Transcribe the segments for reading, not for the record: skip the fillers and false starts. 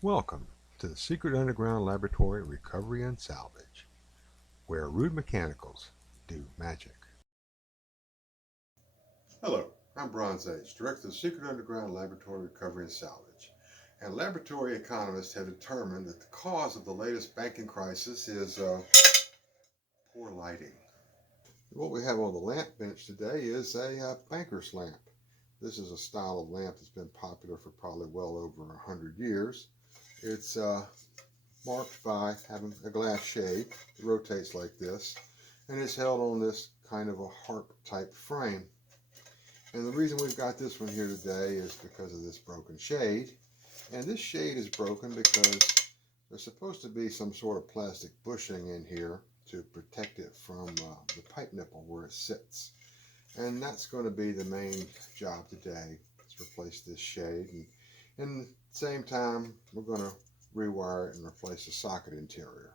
Welcome to the Secret Underground Laboratory Recovery and Salvage, where rude mechanicals do magic. Hello, I'm Bronze Age, Director of the Secret Underground Laboratory Recovery and Salvage. And laboratory economists have determined that the cause of the latest banking crisis is poor lighting. What we have on the lamp bench today is a banker's lamp. This is a style of lamp that's been popular for probably well over 100 years. It's marked by having a glass shade that rotates like this, and it's held on this kind of a harp type frame. And the reason we've got this one here today is because of this broken shade. And this shade is broken because there's supposed to be some sort of plastic bushing in here to protect it from the pipe nipple where it sits. And that's going to be the main job today, is replace this shade. And at the same time, we're going to rewire it and replace the socket interior.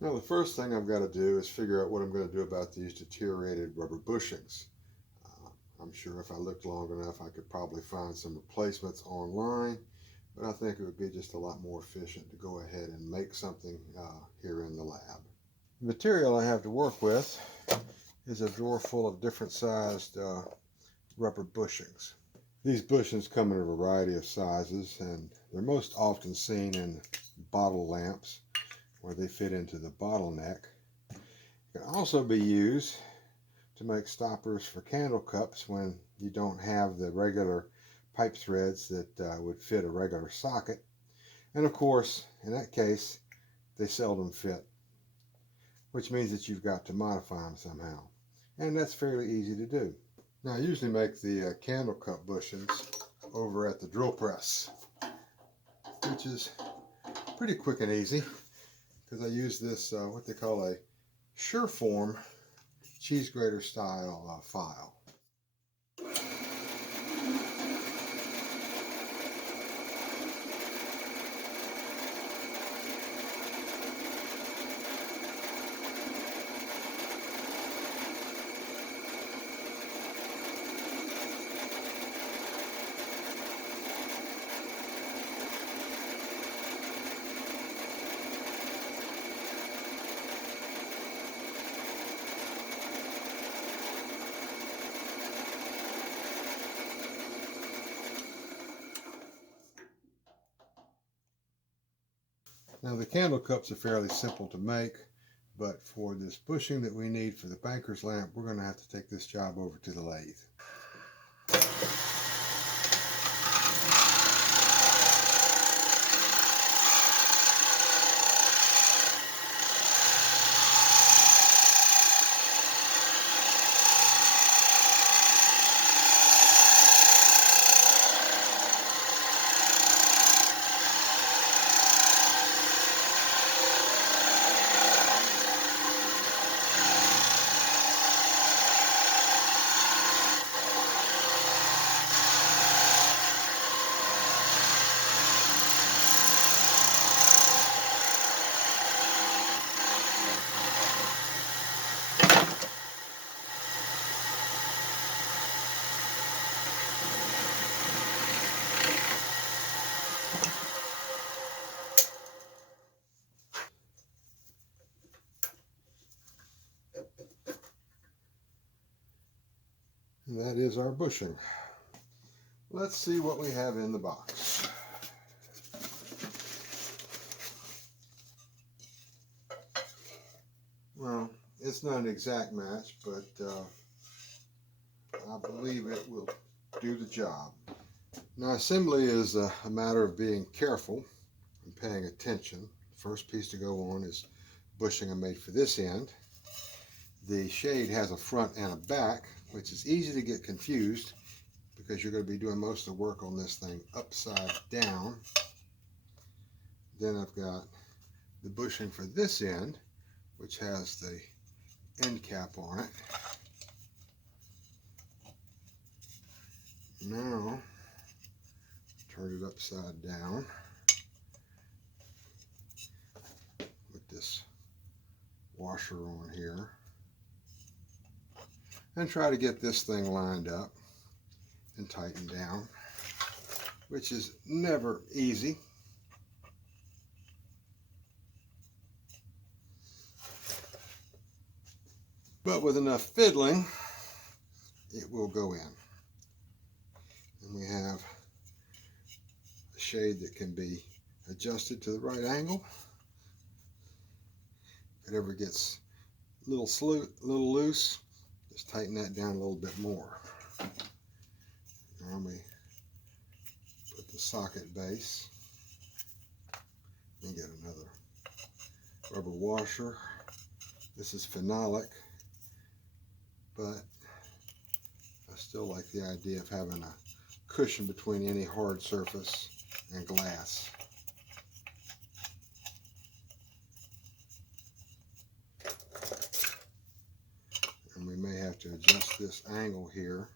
Now the first thing I've got to do is figure out what I'm going to do about these deteriorated rubber bushings. I'm sure if I looked long enough I could probably find some replacements online, but I think it would be just a lot more efficient to go ahead and make something here in the lab. The material I have to work with is a drawer full of different sized rubber bushings. These bushings come in a variety of sizes, and they're most often seen in bottle lamps where they fit into the bottleneck. It can also be used to make stoppers for candle cups when you don't have the regular pipe threads that would fit a regular socket. And of course, in that case, they seldom fit, which means that you've got to modify them somehow. And that's fairly easy to do. Now I usually make the candle cup bushings over at the drill press, which is pretty quick and easy because I use this what they call a Sureform cheese grater style file. Now the candle cups are fairly simple to make, but for this bushing that we need for the banker's lamp, we're going to have to take this job over to the lathe. And that is our bushing. Let's see what we have in the box. Well, it's not an exact match, but I believe it will do the job. Now, assembly is a matter of being careful and paying attention. The first piece to go on is bushing I made for this end. The shade has a front and a back, which is easy to get confused because you're going to be doing most of the work on this thing upside down. Then I've got the bushing for this end, which has the end cap on it. Now, turn it upside down with this washer on here. And try to get this thing lined up and tightened down, which is never easy. But with enough fiddling, it will go in. And we have a shade that can be adjusted to the right angle. If it ever gets a little loose, just tighten that down a little bit more. Now we put the socket base and get another rubber washer. This is phenolic, but I still like the idea of having a cushion between any hard surface and glass. And we may have to adjust this angle here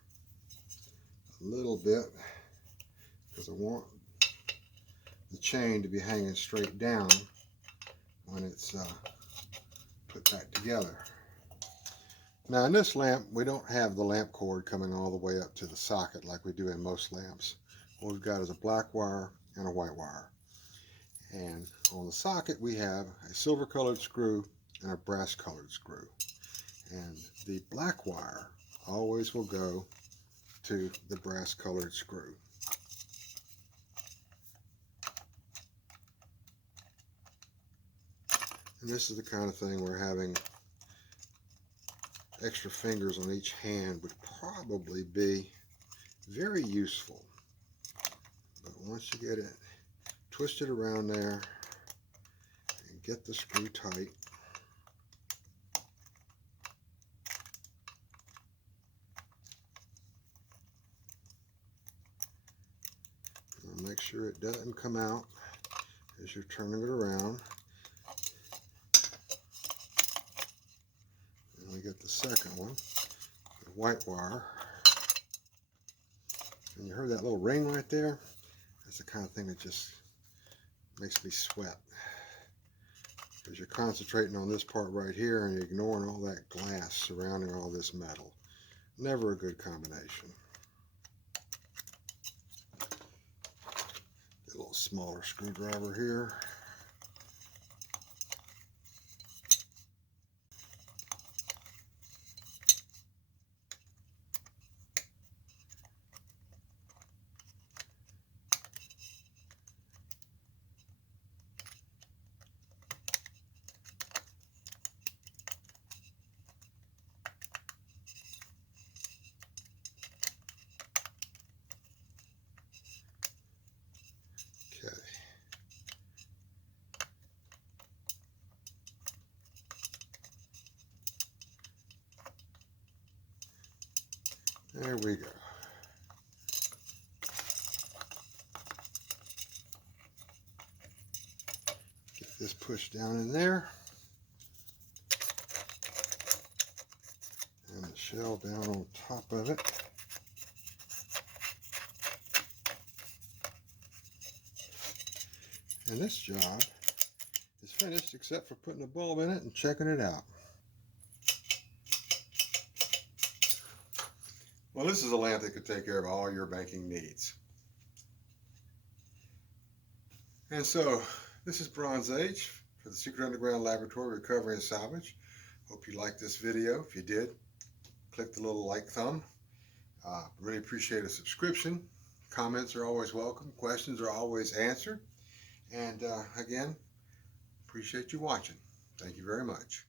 a little bit because I want the chain to be hanging straight down when it's put back together. Now in this lamp, we don't have the lamp cord coming all the way up to the socket like we do in most lamps. What we've got is a black wire and a white wire. And on the socket, we have a silver colored screw and a brass colored screw. And the black wire always will go to the brass colored screw. And this is the kind of thing where having extra fingers on each hand would probably be very useful. But once you get it twisted around there and get the screw tight, and make sure it doesn't come out as you're turning it around. And we get the second one, the white wire. And you heard that little ring right there? That's the kind of thing that just makes me sweat. Because you're concentrating on this part right here and you're ignoring all that glass surrounding all this metal. Never a good combination. Get a little smaller screwdriver here. There we go. Get this pushed down in there. And the shell down on top of it. And this job is finished except for putting a bulb in it and checking it out. Well, this is a lamp that could take care of all your banking needs. And so, this is Bronze Age for the Secret Underground Laboratory Recovery and Salvage. Hope you liked this video. If you did, click the little like thumb. Really appreciate a subscription. Comments are always welcome. Questions are always answered. And again, appreciate you watching. Thank you very much.